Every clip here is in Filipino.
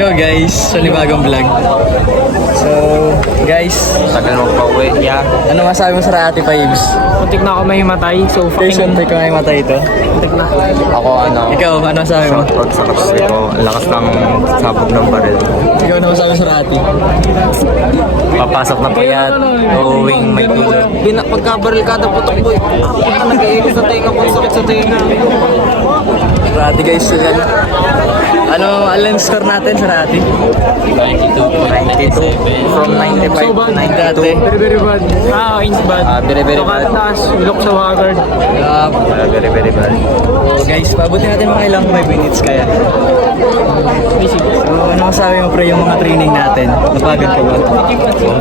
Yo guys, panibagong vlog. So, guys, Tagal mo pa uwi. Yeah. ano masabi mo sa Rati Vibes? Muntik na ako mahimatay, so Guys, suntik ko ay matay ito. muntik na. Ako Ikaw, ano masabi mo? shoutout sa kapatid ko. Ang lakas ng sabog ng baril. Ikaw, ano masabi mo sa Rati? Papasok na po yan. Uuwing may kulo. Pagkabaril kada putok boy. Nag-iikot sa tenga ko. Sakit sa tenga. Rati guys, yan. Ano, alam score natin sa Rati? 92 from 95 So to bad. 92. Very, very bad. It's bad. Very, very bad. Taas, look sa Wagard. Very, very bad. So guys, pabuti natin mga ilang 5 minutes kaya. Basic. So, ano masabi mo pre yung mga training natin? Napagod ka ba?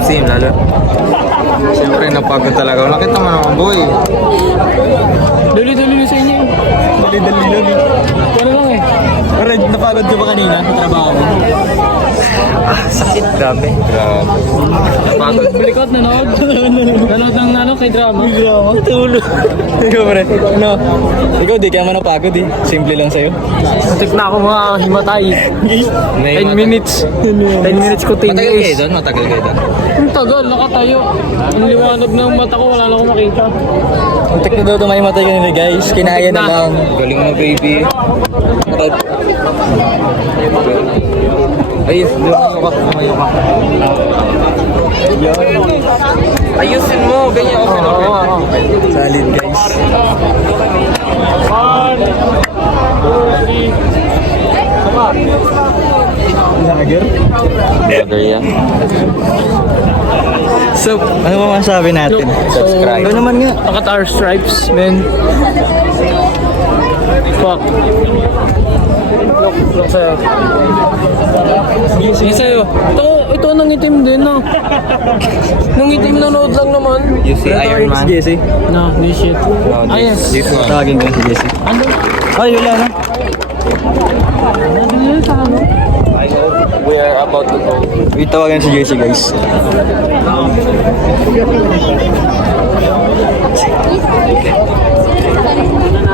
Sim, lalo. Siyempre, napagod talaga. Nakita mo naman, boy. Dali-dali sa inyo. Dali-dali lang. Ano lang eh. Pero napagod ka ba kanina sa trabaho mo? Sakit. Grabe. Napagod. Balikot, nanood. Nanood ng kay drama. Tulog. Ikaw pre, ano? Ikaw di kaya man napagod eh. Simple lang sa'yo. Muntik na ako mahimatay. 10 minutes. 10 minutes ko Matagal kayo tinis. doon? Matagal kayo doon? Ang tagal, nakatayo. Ang liwanag ng mata ko, wala na akong makita. Muntik na daw tumahimatay kanina guys. Kinaya na lang. Galing mo, baby. Ay, lumayo ka. Lumayo ka. Ayusin mo. Ganyan. Okay na. Solid guys. 1, 2, 3. Lager. Brother yan. So, ano ba masabi natin? Subscribe. Ikaw naman nga. Naka-tar stripes, man. Fuck. Look sa'yo. Sige sa'yo. Ito nang itim din, no? Nang itim nanood lang naman. You see Iron Man? Si Jesse. No, this shit. No, Ah, yes. this one. Tawagin ko si Jesse. Ano? Ay, wala na. Ano yun sa ano? I hope we are about to go. Wait, tawagan si Jesse guys.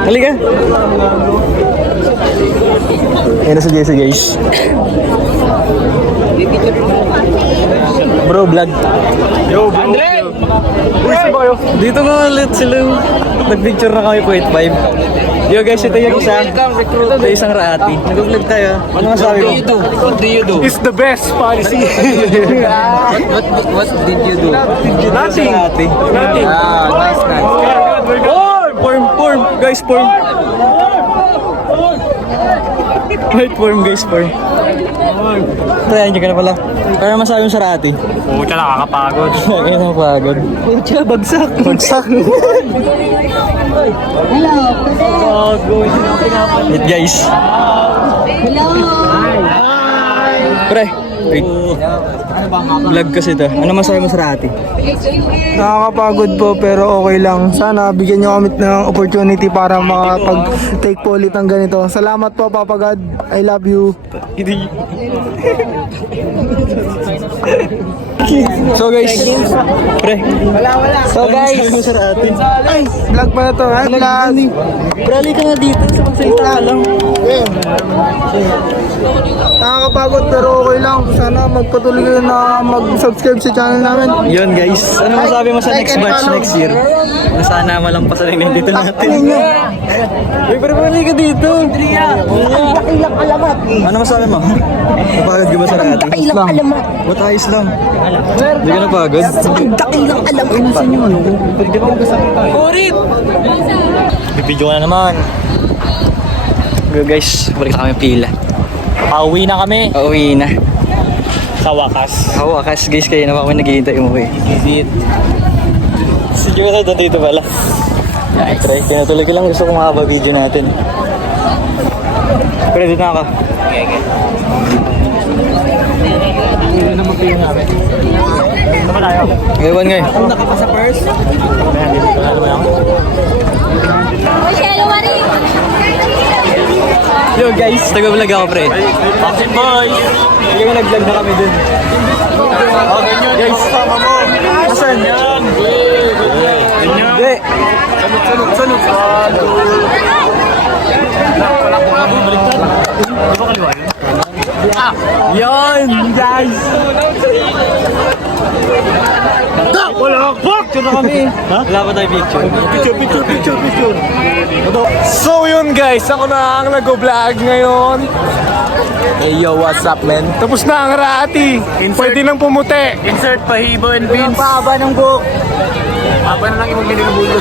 Halika. Ayan na si Jesse guys. Bro, vlog. Yo, Andre! Dito nga ulit sila. Nag-picture na kami 0.5. Yo guys, ito yung isa. Ito isang Rati. Nag-vlog tayo. Ano masabi mo? What do you do? It's the best policy. What did you do? Nothing. Rati. Nothing. Ah, nice. Form. Guys, form. Wait, form guys, form. Tayan nyo ka na pala. Kaya masabi mo sa Rati? Pucha, nakakapagod. Kaya na pagod. Pucha, bagsak. Bagsak. Wait guys. Pre, wait. Vlog kasi ito. Ano masabi mo sa Rati? Nakakapagod po pero okay lang. Sana bigyan nyo kami ng opportunity para makapag-take po ulit ng ganito. Salamat po, Papa God. I love you. So guys, pre. So guys, ano masabi mo sa Rati? Ay, vlog pala to. Ay, vlog. Brali ka nga dito. Magsalita lang. Nakakapagod pero okay lang. Sana magpatuloy kayo na mag-subscribe sa channel namin. Yun guys, ano masabi mo sa next batch next year? Na sana malampasan rin dito natin. Uy, pero brali ka dito. Dakilang alamat. Ano masabi mo? Napagod ka ba sa Rati? Dakilang alamat. Ba't ayos lang? Hindi ka napagod? Dakilang alamat. Bibidyo ka na naman. Go guys, balik na kami pila. Pauwi na kami. Pauwi na. Sa wakas. Ako, akas guys, kayo na kami naghihintay umuwi. Si Jonas dito pala. Ay, try. Kinatuloy ko lang gusto kong mahaba video natin. Pero dito na ako. Ngayon ngayon. Yo guys, taga-vlog ako pre. Action boys! Kaya nag-vlog na kami dun. Okay, guys. Asan? Hindi. Sunod. Wala ko nga bumaliktad. Di ba kaliwa yun? Yon, guys! Wala! Picture na kami! Wala pa tayo picture. Picture! So yun guys, ako na ang nag-vlog ngayon. Hey yo, what's up man? Tapos na ang Raati. Pwede nang pumuti. Insert pahibo and beans. Pahaba ng buhok. Haba na lang yung maglilingulo.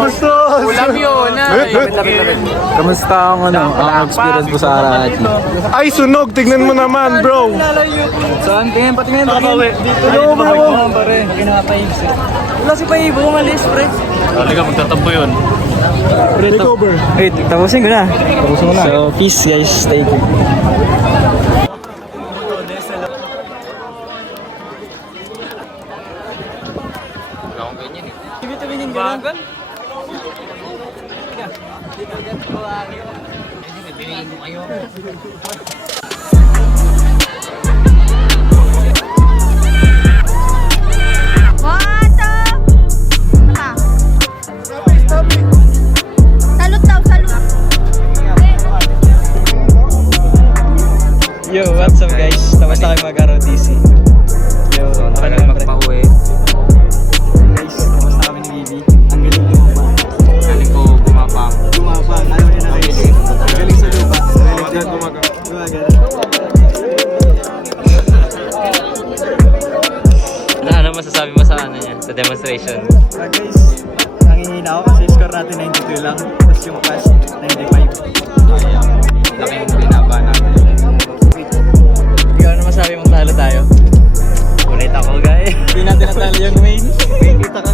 Bastos! Ulam yun! Kamusta ang experience mo sa Arati? Ay, sunog. Tignan mo naman, bro. Saan? Tingnan, patingin. Dito. Ano, bro? Pare, kinakapahibs. Wala si Pahibo, umalis, pre. Talaga, magtatampo yun. Recover. Wait, tapusin ko na. So, peace guys. Stay tuned. One, two. Ah. Salute daw, salute. Yo, what's up guys? Tapos na kayo mag-ROTC. Yo, Tagal pre. magpa-uwi. Guys, tapos na kami ni Bibi. Ang galing ko kumapang. Galing ko gumapang. Kumapang, ayaw niya na kayo. Ang galing sa lupa. Gumagano. Ano masasabi mo sa ano niya? Sa demonstration? Guys, nangihina ako kasi score natin 92 lang. Tapos yung pass, 95. Laking binaba natin. Ikaw ano masabi mong talo tayo? Ulit ako, guys. Hindi natin natalo yung main. Kita ka